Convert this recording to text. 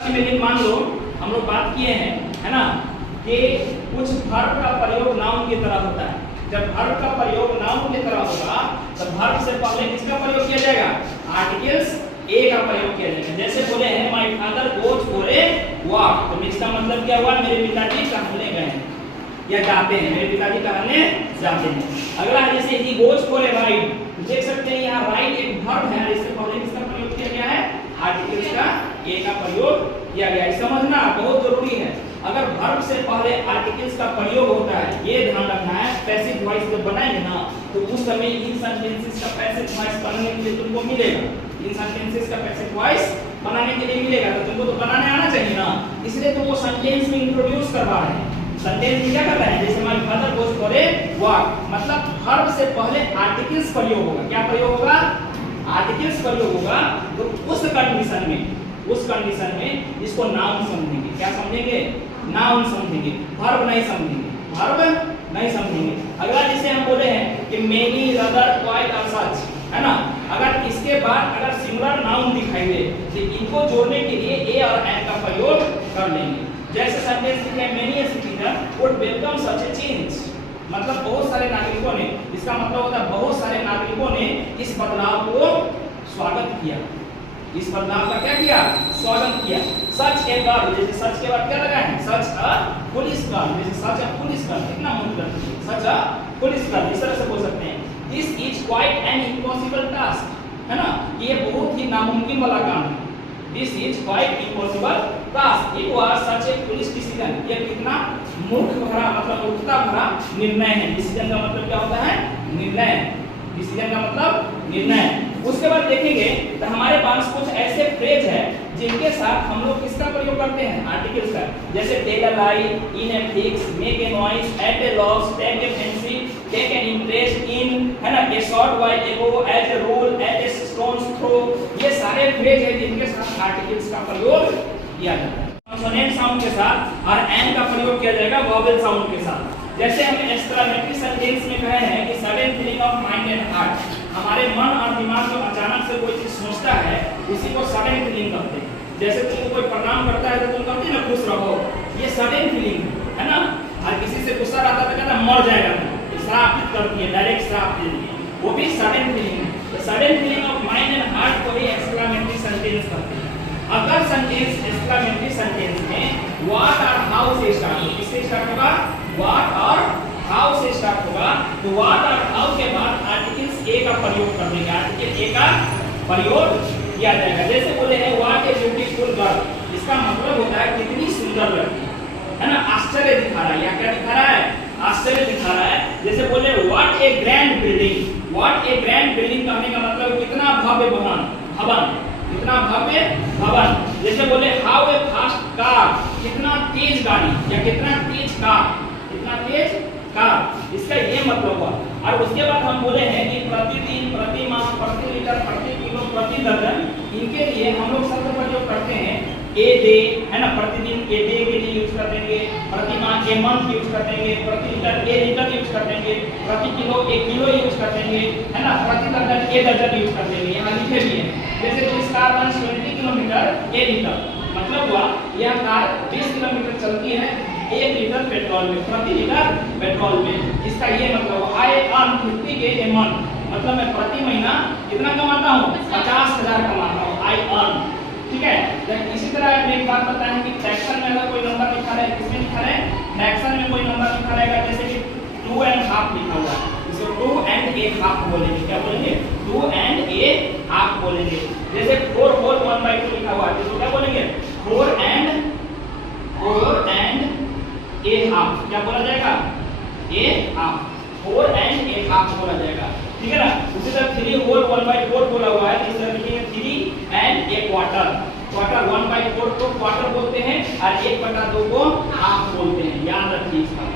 में मान लो हम लोग बात किए हैं, है ना, कि कुछ वर्ब का प्रयोग नाउन की तरह होता है। जब वर्ब का प्रयोग नाउन की तरह होगा तो वर्ब से पहले किसका प्रयोग किया जाएगा? आर्टिकल्स ए का प्रयोग किया जाएगा। जैसे बोले हैं my father goes for a walk, तो इसका मतलब क्या हुआ? मेरे पिताजी टहलने गए हैं या जाते हैं, मेरे पिताजी टहलने जाते हैं। अगला है जैसे he goes for a ride, देख सकते हैं यहाँ राइड एक वर्ब है, इससे पहले किसका प्रयोग किया गया है? आर्टिकल्स का ए का प्रयोग किया गया है। समझना बहुत जरूरी है, अगर वर्ब से पहले आर्टिकल्स का प्रयोग होता है, ये ध्यान रखना है। पैसिव वॉइस जब बनाएंगे ना तो उस समय इन सेंटेंसेस का पैसिव वॉइस बनाने के लिए तुमको मिलेगा, इन सेंटेंसेस का पैसिव वॉइस बनाने के लिए मिलेगा, तो तुमको तो बनाने आना चाहिए ना, इसलिए तुमको सेंटेंस में इंट्रोड्यूस करवा रहे हैं। सेंटेंस में क्या कर रहे हैं? जैसे my father goes for a walk, मतलब वर्ब से पहले आर्टिकल्स प्रयोग होगा। क्या प्रयोग होगा? आर्टिकल्स प्रयोग होगा। तो उस कंडीशन में इसको नाउन समझेंगे। क्या समझेंगे? नाउन समझेंगे, वर्ब नहीं समझेंगे, वर्ब नहीं समझेंगे। अगला जैसे हम बोले हैं कि मेनी रदर क्वाइट और सच, है ना, अगर इसके बाद अगर सिंगुलर नाउन दिखाई दे तो इनको जोड़ने के लिए ए और एन का प्रयोग कर लेंगे। जैसे सेंटेंस लिखा है many citizen would welcome such A change, मतलब बहुत सारे नागरिकों ने, इसका मतलब होता है बहुत सारे नागरिकों ने इस बदलाव को स्वागत किया। इस बदलाव का क्या किया? स्वागत किया। सच ए गर्ल, जैसे सच के बाद क्या लगा है? सच अ पुलिस गर्ल, जैसे सच अ पुलिस गर्ल, कितना मूल करती है, सच अ पुलिस गर्ल, इस तरह से बोल सकते हैं। This is quite an impossible task, है ना, ये बहुत ही नामुमकिन वाला काम है। This is quite impossible task, it was such A police decision, ये कितना मूर्ख भरा, मतलब मूर्खता भरा निर्णय है। डिसीजन का मतलब क्या होता है? निर्णय। डिसीजन का मतलब निर्णय। उसके बाद देखेंगे तो हमारे पास कुछ ऐसे फ्रेज है जिनके साथ हम लोग किसका प्रयोग करते हैं? आर्टिकल्स का। जैसे tell a lie, in a fix, make a noise, at a loss, take a fancy, take an interest in, है ना, a short while ago, at a roll, at a stone's throw, ये सारे phrase है जिनके साथ articles का प्रयोग किया जाता है। कॉन्सोनेंट साउंड के साथ और एन का प्रयोग किया जाएगा वोवेल साउंड के साथ। जैसे हम एक्सक्लेमेटरी सेंटेंस में कहे हैं कि sudden feeling of mind and heart, हमारे मन और दिमाग में अचानक से कोई चीज सोचता है, उसी को सडन फीलिंग कहते हैं। जैसे तुमको कोई प्रणाम करता है तो तुम कहते हो ना खुश रहो, ये सडन फीलिंग है ना। और किसी से गुस्सा आता है तो कहता है मर जाएगा, श्राप करती है, डायरेक्ट श्राप देती है, वो भी सडन फीलिंग है। तो sudden feeling of mind and heart को ही एक्सक्लेमेटरी सेंटेंस कहते हैं। अगर सेंटेंस एक्सक्लेमेटरी सेंटेंस में व्हाट और हाउ से स्टार्ट हो, किससे स्टार्ट होगा? व्हाट और हाउ से स्टार्ट होगा, तो व्हाट और हाउ के बाद आर्टिकल्स ए का प्रयोग कर देंगे, आर्टिकल ए का प्रयोग किया जाएगा। जैसे बोले हैं व्हाट ए ब्यूटीफुल गर्ल, इसका मतलब होता है कितनी सुंदर लड़की, है ना, आश्चर्य दिखा रहा है, या क्या दिखा रहा है? आश्चर्य दिखा रहा है। जैसे बोले what A grand building, what A grand building कहने का मतलब कितना भव्य भवन, कितना भव्य भवन। जैसे बोले हाउ ए फास्ट कार, कितना तेज गाड़ी, या कितना तेज कार, कितना तेज कार, इसका ये मतलब हुआ। और उसके बाद हम बोले हैं कि प्रतिदिन, प्रति माह, प्रति लीटर, प्रति किलो, प्रति दर्जन, इनके लिए हम लोग शब्द प्रयोग करते हैं ए डे, है ना, प्रतिदिन ए डे के लिए यूज कर देंगे, प्रति माह ए मंथ यूज कर देंगे, प्रति लीटर ए लीटर यूज कर देंगे, प्रति किलो ए किलो यूज कर देंगे, है ना, प्रति दर्जन ए दर्जन यूज कर देंगे। यहाँ लिखे भी है जैसे this car runs 20 kilometre A litre, मतलब हुआ यह कार 20 किलोमीटर चलती है 1 लीटर पेट्रोल में, प्रति लीटर पेट्रोल में। इसका ये मतलब आई अर्न 50 के ए मंथ, मतलब मैं प्रति महीना कितना कमाता हूँ? 50,000 कमाता हूँ, आई अर्न। ठीक है। इसी तरह एक बात बताएं कि फ्रैक्शन में अगर कोई नंबर लिखा है, किसमें लिखा है? फ्रैक्शन में कोई नंबर लिखा रहेगा, जैसे कि 2 and half लिखा हुआ है, इसको 2 and a half बोलेंगे। क्या बोलेंगे? 2 and a half बोलेंगे। जैसे 4 whole 1/2 लिखा हुआ है, तो क्या बोलेंगे? 4 and a half, क्या बोला जाएगा? a half, 4 and a half बोला जाएगा। ठीक है ना। उसी तरह 3 whole 1/4 बोला हुआ है, इस तरह लिखेंगे 3 and a quarter, क्वार्टर 1/4 को क्वार्टर बोलते हैं और 1/2 को हाफ बोलते हैं, याद रखिए इसका।